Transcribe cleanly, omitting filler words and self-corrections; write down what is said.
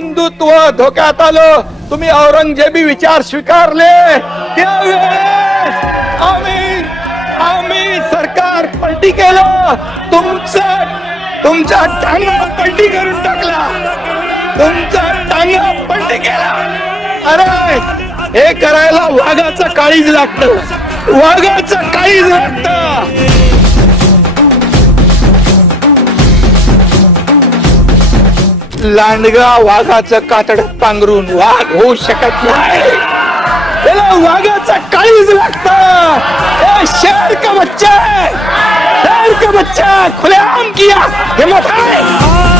हिंदुत्व धोक्यात आलं, तुम्ही औरंगजेबी विचार स्वीकारले, त्यावेळेस आम्ही सरकार पलटी केलं, तुमचा टांगा पलटी करून टाकला, तुमचा टांगा पलटी केला. अरे हे करायला वाघाचं काळीज लागतं, वाघाचं काळीज लागतं. लांडगा वाघाचं कातड पांघरून वाघ होऊ शकत नाही, त्याला वाघाचं काळीज लागतं. शेर का बच्चा खुलेआम किया, हिम्मत है.